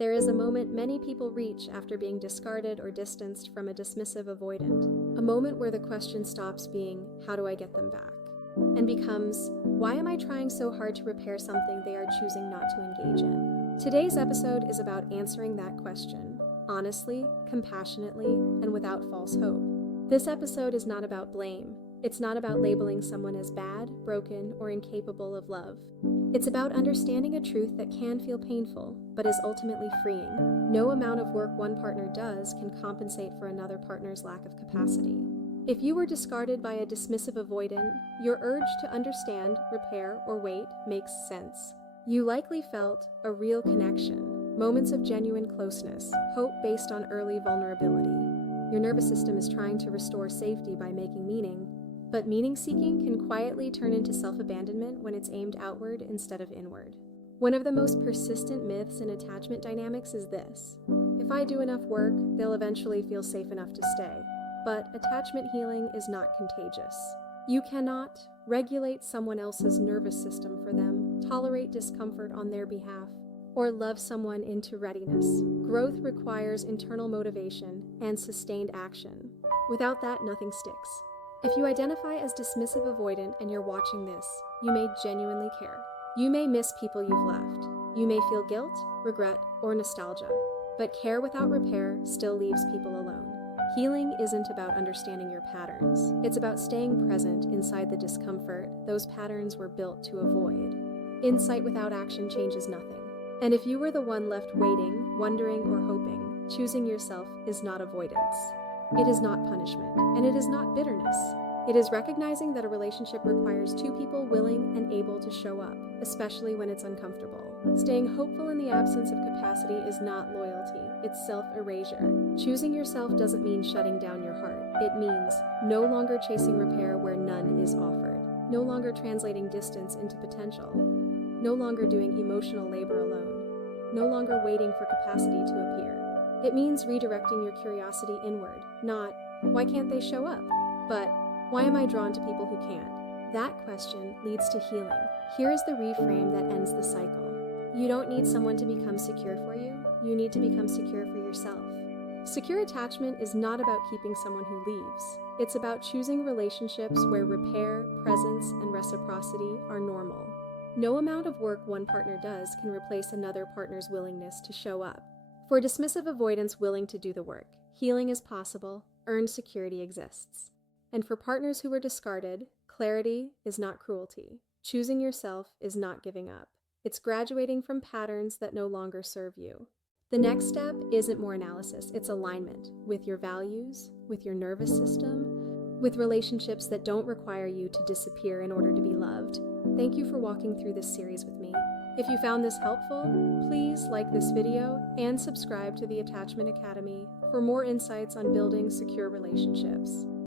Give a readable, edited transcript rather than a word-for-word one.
There is a moment many people reach after being discarded or distanced from a dismissive avoidant. A moment where the question stops being, how do I get them back? And becomes, why am I trying so hard to repair something they are choosing not to engage in? Today's episode is about answering that question, honestly, compassionately, and without false hope. This episode is not about blame. It's not about labeling someone as bad, broken, or incapable of love. It's about understanding a truth that can feel painful, but is ultimately freeing. No amount of work one partner does can compensate for another partner's lack of capacity. If you were discarded by a dismissive avoidant, your urge to understand, repair, or wait makes sense. You likely felt a real connection, moments of genuine closeness, hope based on early vulnerability. Your nervous system is trying to restore safety by making meaning, but meaning-seeking can quietly turn into self-abandonment when it's aimed outward instead of inward. One of the most persistent myths in attachment dynamics is this: if I do enough work, they'll eventually feel safe enough to stay. But attachment healing is not contagious. You cannot regulate someone else's nervous system for them, tolerate discomfort on their behalf, or love someone into readiness. Growth requires internal motivation and sustained action. Without that, nothing sticks. If you identify as dismissive avoidant and you're watching this, you may genuinely care. You may miss people you've left. You may feel guilt, regret, or nostalgia. But care without repair still leaves people alone. Healing isn't about understanding your patterns. It's about staying present inside the discomfort those patterns were built to avoid. Insight without action changes nothing. And if you were the one left waiting, wondering, or hoping, choosing yourself is not avoidance. It is not punishment, and it is not bitterness. It is recognizing that a relationship requires two people willing and able to show up, especially when it's uncomfortable. Staying hopeful in the absence of capacity is not loyalty, it's self-erasure. Choosing yourself doesn't mean shutting down your heart. It means no longer chasing repair where none is offered, no longer translating distance into potential, no longer doing emotional labor alone, no longer waiting for capacity to appear. It means redirecting your curiosity inward, not, why can't they show up? But, why am I drawn to people who can't? That question leads to healing. Here is the reframe that ends the cycle. You don't need someone to become secure for you. You need to become secure for yourself. Secure attachment is not about keeping someone who leaves. It's about choosing relationships where repair, presence, and reciprocity are normal. No amount of work one partner does can replace another partner's willingness to show up. For dismissive avoidants willing to do the work, healing is possible, earned security exists. And for partners who were discarded, clarity is not cruelty. Choosing yourself is not giving up. It's graduating from patterns that no longer serve you. The next step isn't more analysis, it's alignment with your values, with your nervous system, with relationships that don't require you to disappear in order to be loved. Thank you for walking through this series with me. If you found this helpful, please like this video and subscribe to the Attachment Academy for more insights on building secure relationships.